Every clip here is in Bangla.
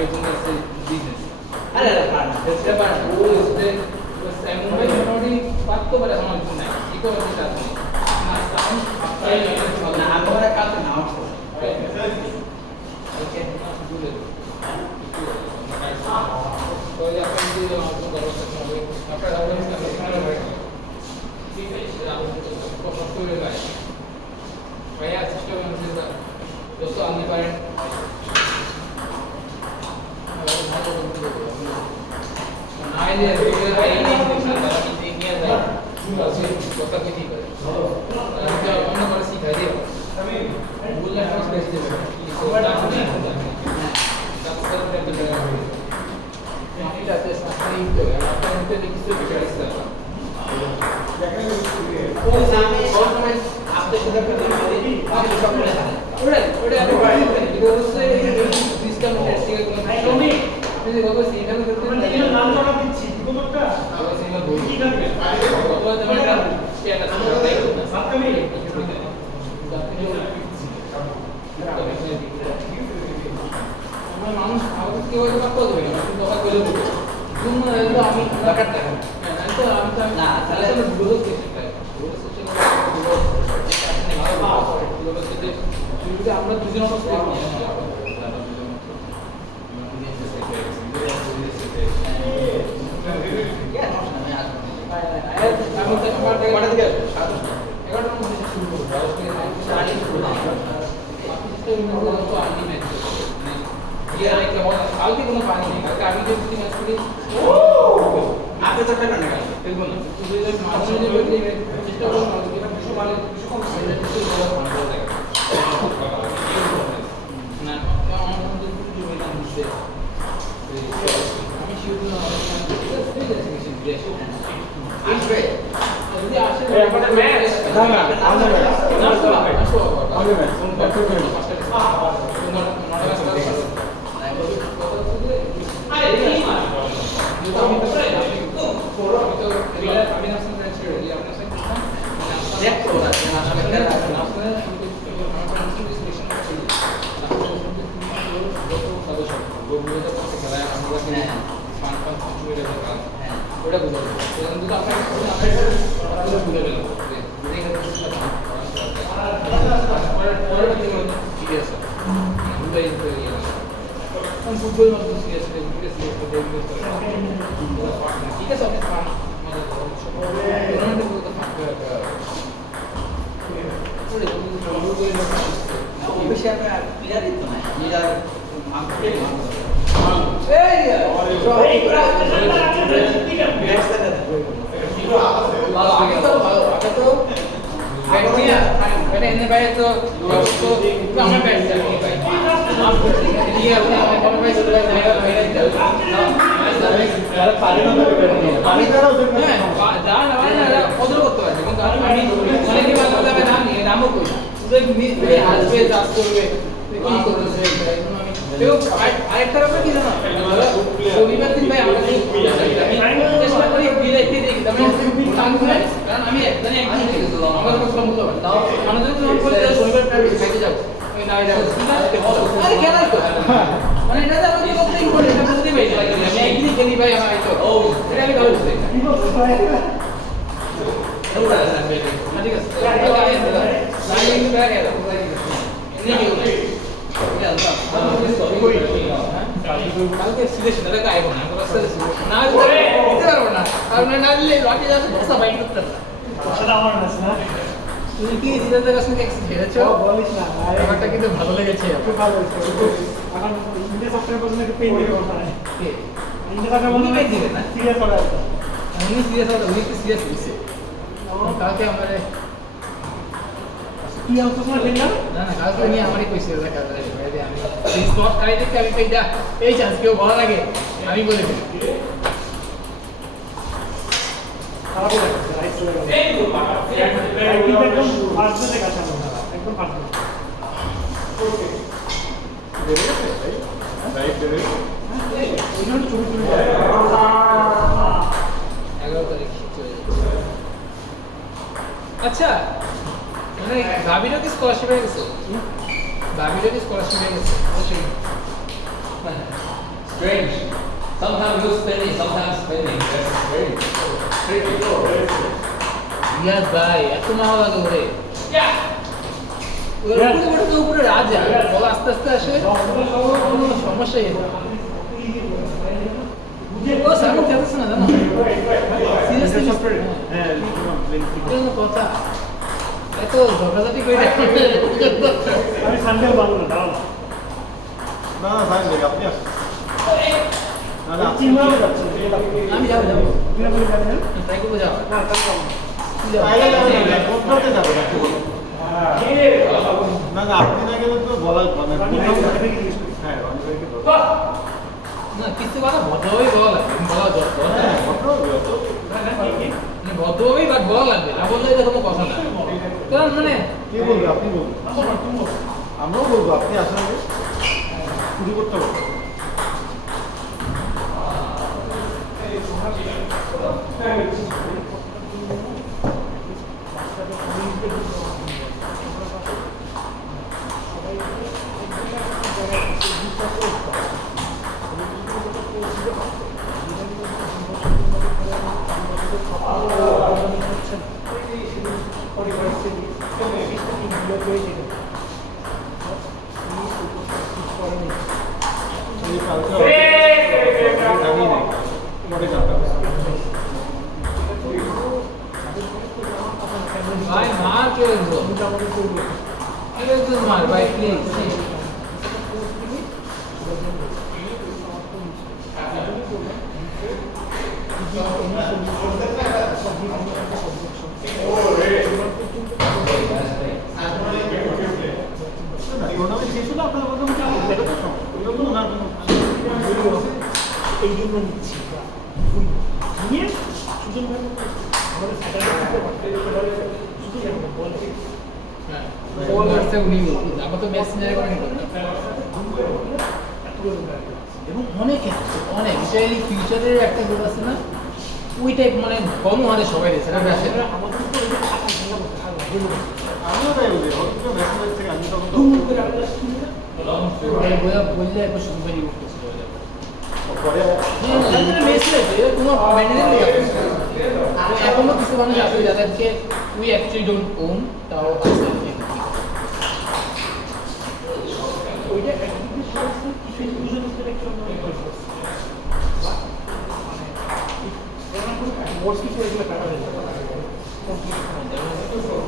একজন আছে বিজনেস আরে এটা পার ও হচ্ছে মুম্বাই মোটামুটি পারতো পারে আমার কিছু নাই ইকো আছে সাথে না সাউন্ড না আমরা কাছে না ওকে বুঝলে তো এই আপনি যদি আমাকে দরকার হবে আপনারা হবে ঠিক আছে সেটা আমাদের কষ্ট করে যায় ভাইয়া চেষ্টা করুন যে যত আনতে পারেন নাইলে ভিডিও আই ইনফেকশন দ্বারা কিন্তু ইন্ডিয়া যায় কথা কি করে এটা অন্য করে শিখাই দিও আমি বললাম ফার্স্ট বেস দেব এটা শুনি তারপর এটা দেব এটা আছে সাইন তো আপনাদের কিছু বিষয় আছে वो सामने गवर्नमेंट आपसे शुरू कर देंगे आप सब ले ओरे आप उससे सिस्टम टेस्टिंग का नहीं যদি বাবা সিনটা করতে মানে এর নাম জমা দিচ্ছি কোনটা বাবা সিনটা বলি কি করবে বাবা তোমারটা শেয়ার আছে সাতকামি আমরা মানুষ আমাদের কি হইতে পারতো দেবে না কিন্তু আমরা বলে দেব তুমি হয়তো আমি টাকা টাকা হ্যাঁ তো আমি তো না তাহলে আমি বলে দিচ্ছি আমরা দুজন অবস্থা কালকে কোনো পানি নেই কালকে আমি যে দুটি ম্যাচ করি আপনি তো টাকা নেই দেখুন না মানুষের যে চেষ্টা করুন কিছু মানে কিছু কম না আমার মধ্যে কিছু হইলাম বুঝতে আমি শিওর না আসবে যদি আসে আমাদের ম্যাচ না না আমাদের ম্যাচ না আমাদের ম্যাচ ফুটবল মতো সিরিয়াস ঠিক আছে অনেক ফান এনে ভাই তো আমরা ব্যাট পানি কদর করতে পারছে কিন্তু আমি অনেকে বাংলাদেশে নাম নিয়ে নামও করি আসবে চাষ করবে কি করবে আরেকটা ব্যাপার কি জানো শনিবার দিন ভাই আমরা চেষ্টা করি বিলেতে দেখি কারণ আমি একদিন আমার কথা বলতে পারি তাও আমাদের তো শনিবার খাইতে যাবো না আরে খেলাই তো মানে এটা আমি কি করতে ইম্পর্টেন্ট এটা বলতে ভাই আমি একদিন খেলি ভাই আমার তো ও এটা আমি ভালো বুঝতে কি বলছো ঠিক আছে লাইন ব্যাগ এর কালকে সিলেকশন এটা কাই বনা না দিতে পারবো না আর না দিলে লটে যাচ্ছে বসা বাইক করতে সেটা আমার না তুমি কি সিদ্ধান্তের কাছে এক্সিট হেরেছো বলিস না ব্যাপারটা কিন্তু ভালো লেগেছে খুব ভালো হয়েছে এখন ইন্ডিয়া সফটওয়্যার পর্যন্ত একটু পেইন দিতে পারে কে ইন্ডিয়া সফটওয়্যার বন্ধ পেইন দিবে না সিরিয়াস করা আছে উনি সিরিয়াস হলো উনি কি সিরিয়াস হইছে কালকে আমারে কি অংশ সময় দিন না না কালকে নিয়ে আমারই কইছে ওটা কাজ করে আমি এই স্পট কাই দেখে আমি কইটা এই চান্স কেউ বলা লাগে আমি বলে দিই খারাপ লাগে রাইট চলে গেল এই তো একদম ফার্স্ট থেকে কাটা একদম ফার্স্ট ওকে দেবে ভাই রাইট দেবে এই ওজন চুরি চুরি যায় 11 তারিখ চলে আচ্ছা মানে গাবিরও কি স্কলারশিপ হয়ে গেছে গাবিরও কি স্কলারশিপ হয়ে গেছে অবশ্যই Strange. Sometimes you spinning, sometimes spinning. That's strange. ইয়াস ভাই এত মাও লাগে ওরে ওর উপরে তো উপরে রাজা বল আস্তে আস্তে আসে কোনো সমস্যাই নেই ও সামনে খেলছে না জানো সিরিয়াসলি হ্যাঁ কোনো কথা এত ঝগড়াঝাটি করে আমি সানডেও পাবো না দাঁড়াও না না ভাই আপনি আসুন না না আপনি চিন্তাও যাচ্ছে আমি যাবো তুই না বলে যাবি না ট্রাই করবো যাও না তার কম আইলে যাবেন না কোথাতে যাবেন একটু বলুন না না আপনি না গেলে তো বলা মানে হ্যাঁ রনিভাইকে বলুন না কিছু কথা ভদ্রভাবেই বলা লাগবে বলা দরকার হ্যাঁ কত মানে ভদ্রভাবেই বাট বলা লাগবে না বললে এটা কোনো কথা না কারণ মানে কে বলবে আপনি বলুন আমরাও বলবো আপনি আসুন আগে শুরু করতে হবে এই কালকে জানি না পরে জানতে হবে ভাই মার কেউ একজন মার ভাই প্লিজ টুর্নামেন্ট শেষ হলো আপনার কথা মতো ওইটা তো না কোনো এই জন্য নিচ্ছি নিয়ে সুজন ভাই আমাদের স্যাটারডে সুজন বল বল করতে উনি আমরা তো মেসেঞ্জারে করে এবং অনেক অনেক স্টাইলি ফিউচারের একটা গ্রুপ আছে না ওই টাইপ মানে কম হারে সবাই দিয়েছে না আসে আমাদের তো ওই যে টাকা ঝামেলা করতে হবে আমিও তাই বলি হয়তো মেসেজ থেকে আমি তখন দুম করে আমরা শুনি না বললে একবার শুধু বেরিয়ে উঠতেছিল পরে মেসেজ এর কোনো ম্যানেজার নেই এখনো কিছু মানুষ আছে যাদেরকে উই অ্যাকচুয়ালি ডোন্ট ওন তাও আছে ওইটা একদিকে সমস্যা কিছু ইনক্লুশন সিলেকশন মোট কিছু এগুলো কাটা হয়ে যাবে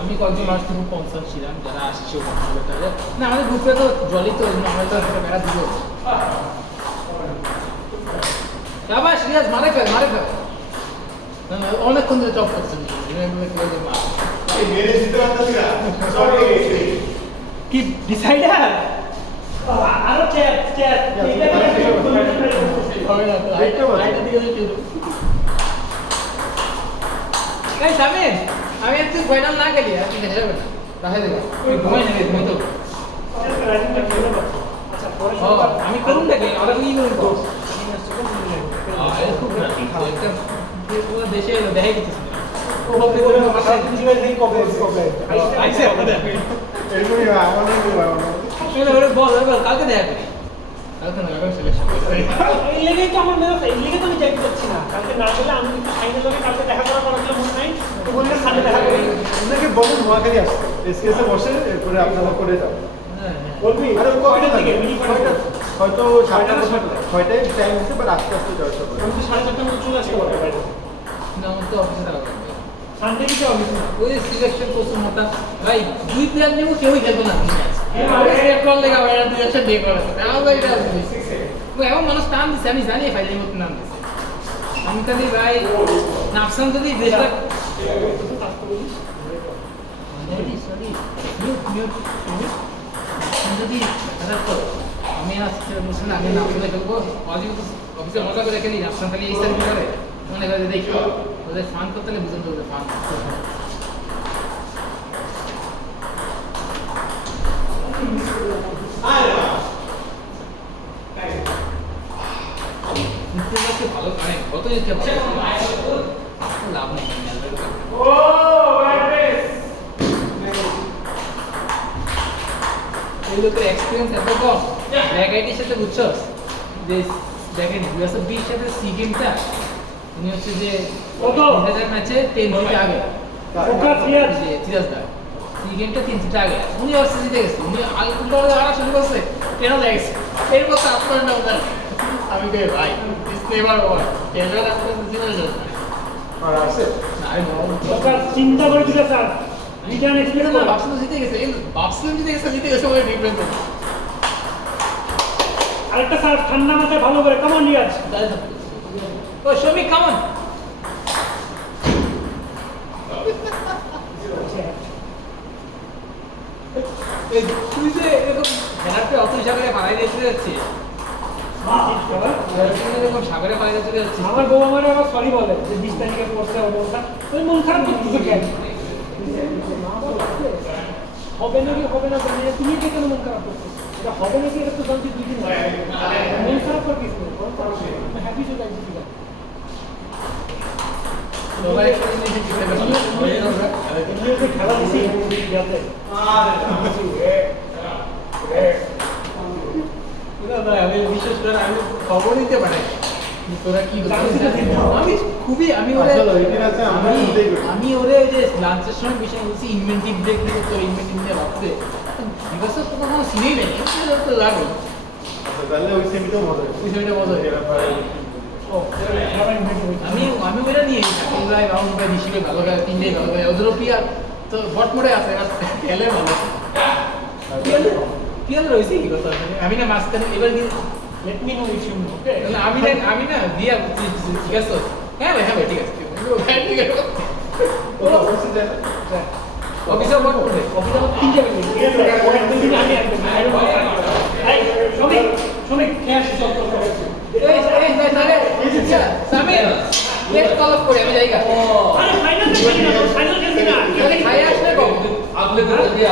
আমি কয়েকজন মানুষ খুব কনসার্ন ছিলাম যারা আসছে না আমাদের গ্রুপে তো জলই তো আমরা তো একটা বেড়া দিব আবার সিরিয়াস মারে ফেল না না অনেকক্ষণ ধরে চপ করছেন কি ডিসাইডার আরো চ্যাট চ্যাট হবে না তো আইটা দিকে শুরু এই সামিন আমি একটু ফাইনাল না গেলি আর কি হেরে না রাখে দেব তুই ঘুমাই নেবে তুমি তো আচ্ছা পরে আমি করুন নাকি আমরা কি করব দেশে এলো দেখাই দিতেছি আইসে এরকমই আমাদের বল কালকে দেখা করি কালকে না কালকে সিলেকশন এই লেগেই তো আমার মেয়ে এই লেগে তো আমি যাইতে পারছি না কালকে না গেলে আমি কিন্তু ফাইনাল হবে কালকে দেখা করার পর আসলে মনে নাই তো বললে সাথে দেখা করি আপনাকে বলুন নোয়াখালী আসতে এসকেএসে বসে এরপরে আপনারা করে যাবেন বলবি আরে কয়টা থেকে মিনি হয়তো 6টায় টাইম আছে বাট আস্তে আস্তে যাওয়ার সবাই আমি তো 4:30 মধ্যে চলে আসতে পারবো বাইরে না আমার তো অফিসে থাকা লাগবে সানডে কিছু অফিস না ওই সিলেকশন করছে মোটা ভাই দুই প্লেয়ার নিয়ে কেউই খেলবে না পেট্রোল লেগে ওরা দুই একটা ডে করে এমন মানুষ টান দিচ্ছে আমি জানি ফাইলের মতো নাম দিচ্ছে আমি খালি ভাই নাফসান যদি দেশটা যদি আমি আসছে বলছেন আমি নাফসানে খেলবো অফিসে মজা করে খেলি নাফসান খালি এই সাইড করে মনে করে দেখি ওদের ফান করতে হলে বুঝতে হবে ফান ভালো মানে কত দিতে লাভ নেই এই লোকের এক্সপিরিয়েন্স এত কম ব্যাগ আইটির সাথে বুঝছস যে দেখেন 2020 সালে সি গেমটা উনি হচ্ছে যে কত? 2000 ম্যাচে 10 জিতে আগে ওকা সিরাজ যে সিরাজদা সি গেমটা 3 জিতে আগে উনি আর সি জিতে গেছে উনি আলকুল্লাহ হারা শুরু করছে কেন লাগছে এরপর তো আপনার নাম দেন আমি কই ভাই ইস নেভার ওভার এজন্য আপনার জীবনে যাচ্ছে আর আছে না আমি ওকা চিন্তা করে দিলে স্যার রিটার্ন এক্সপেক্ট না করো বাপসু জিতে গেছে এই বাপসু জিতে গেছে ওই ডিফারেন্স আরেকটা স্যার ঠান্ডা মাথায় ভালো করে কেমন রিয়াজ ও শমিক কামন এই তুই যে এরকম হেনারকে অত হিসাবে বাড়াই দিয়ে চলে যাচ্ছিস এরকম সাগরে বাড়াই দিয়ে চলে যাচ্ছিস আমার বউ আমার আবার সরি বলে যে 20 তারিখে পড়ছে অবস্থা তুমি মন খারাপ করতেছো কেন হবে নাকি হবে না জানি না, তুমি কে কেন মন খারাপ করছো এটা হবে নাকি এটা তো জানছি 2 দিন আগে। মন খারাপ করে কিছু হ্যাপি টু লাইফ দিবা সবাই জিনিস কি করে তুমি যে খেলা দিছি ইয়াতে না ভাই আমি বিশেষ করে আমি খবর নিতে পারি তোরা কি করছিস আমি ওরে আসলে ওইদিন আছে আমরা চিন্তাই করি। আমি ওরে ওই যে লাঞ্চের সময় বিষয় বলছি ইনভেন্টিভ ব্রেক নিতে তো ইনভেন্টিভ নিয়ে ভাবতে বিকজ তো কোনো সিনেই নেই তো লাগে আচ্ছা, তাহলে ওই সেমিটাও মজা হয়েছে। ওই সময়টা মজা হয়েছে। ও খেলা ইনভাইট করি আমি ওরা নিয়ে শাকিল ভাই রাউন্ড ভাই নিশিকে ভালো গায় তিনটেই ভালো গায় ওদেরও পিয়ার তো বট মোড়ে আছে এরা খেলে ভালো পিয়াল রয়েছে কি কথা আমি না মাঝখানে এবার কি let me know if you know okay না, আমি না দিয়া ঠিক আছে হ্যাঁ ভাই ঠিক আছে ঠিক আছে ওরা বলছে যে, অফিসে বট মোড়ে অফিসে আমার 3 যাবে ঠিক আছে ওই দিন আমি একদম এই শ্রমিক ক্যাশ সব করে এই তাহলে সামির নেক্সট কল অফ করে আমি যাইগা আরে ফাইনাল দেখি না ফাইনাল খেলছি না খাই আসবে কখন आपने तो दिया